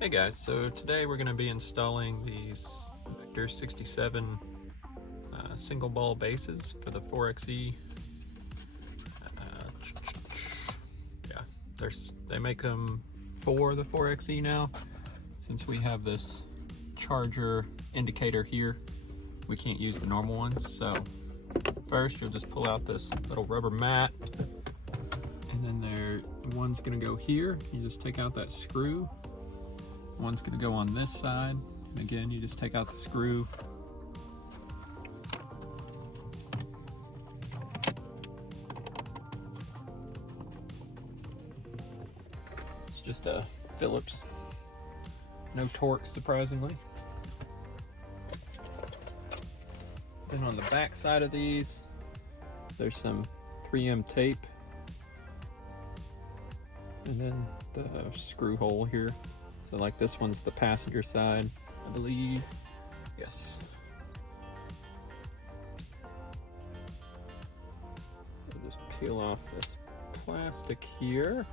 Hey guys, so today we're going to be installing these Vector 67 single ball bases for the 4xe. Yeah, they make them for the 4xe now. Since we have this charger indicator here, we can't use the normal ones. So first you'll just pull out this little rubber mat, and then one's going to go here. You just take out that screw. One's going to go on this side, and again you just take out the screw. It's just a Phillips, no torque surprisingly. Then on the back side of these, there's some 3M tape, and then the screw hole here. So like this one's the passenger side, I believe. Yes. We'll just peel off this plastic here.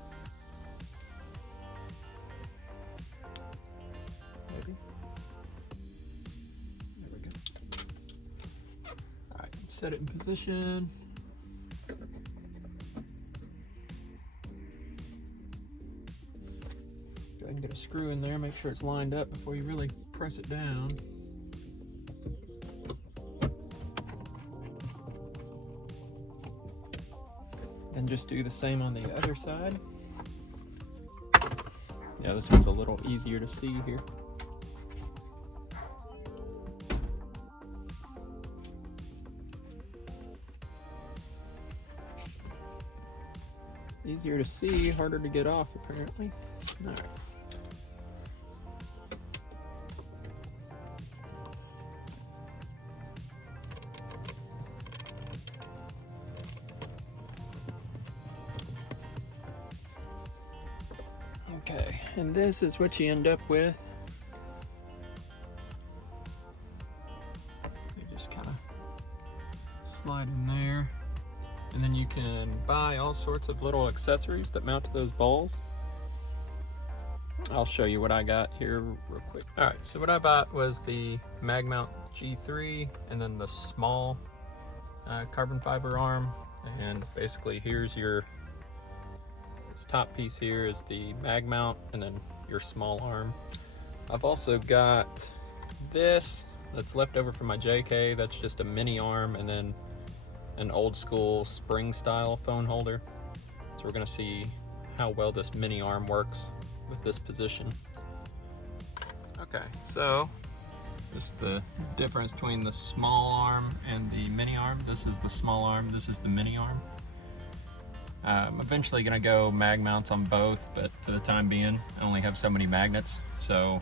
Maybe. There we go. All right, set it in position. Go ahead and get a screw in there, make sure it's lined up before you really press it down. Then just do the same on the other side. Yeah, this one's a little easier to see here. Easier to see, harder to get off apparently. All right. Okay, and this is what you end up with. You just kind of slide in there, and then you can buy all sorts of little accessories that mount to those balls. I'll show you what I got here real quick. All right, so what I bought was the mag mount G3 and then the small carbon fiber arm. And basically here's this top piece here is the mag mount, and then your small arm. I've also got this that's left over from my JK. That's just a mini arm, and then an old school spring style phone holder. So we're gonna see how well this mini arm works with this position. Okay, so just the difference between the small arm and the mini arm. This is the small arm, this is the mini arm. I'm eventually gonna go mag mounts on both, but for the time being, I only have so many magnets. So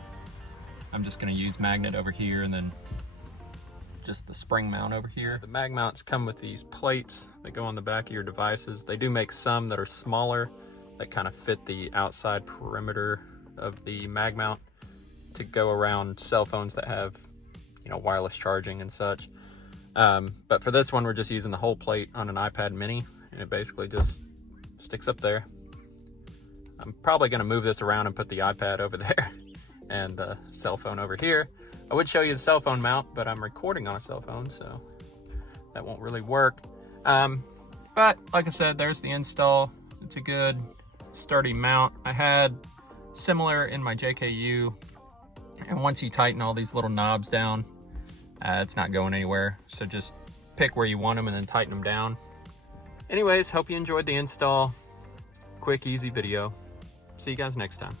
I'm just gonna use magnet over here and then just the spring mount over here. The mag mounts come with these plates that go on the back of your devices. They do make some that are smaller that kind of fit the outside perimeter of the mag mount to go around cell phones that have, wireless charging and such. But for this one, we're just using the whole plate on an iPad mini, and it basically just sticks up there. I'm probably gonna move this around and put the iPad over there and the cell phone over here. I would show you the cell phone mount, but I'm recording on a cell phone, so that won't really work. But like I said, there's the install. It's a good sturdy mount. I had similar in my JKU, and once you tighten all these little knobs down, it's not going anywhere. So just pick where you want them and then tighten them down. Anyways, hope you enjoyed the install. Quick, easy video. See you guys next time.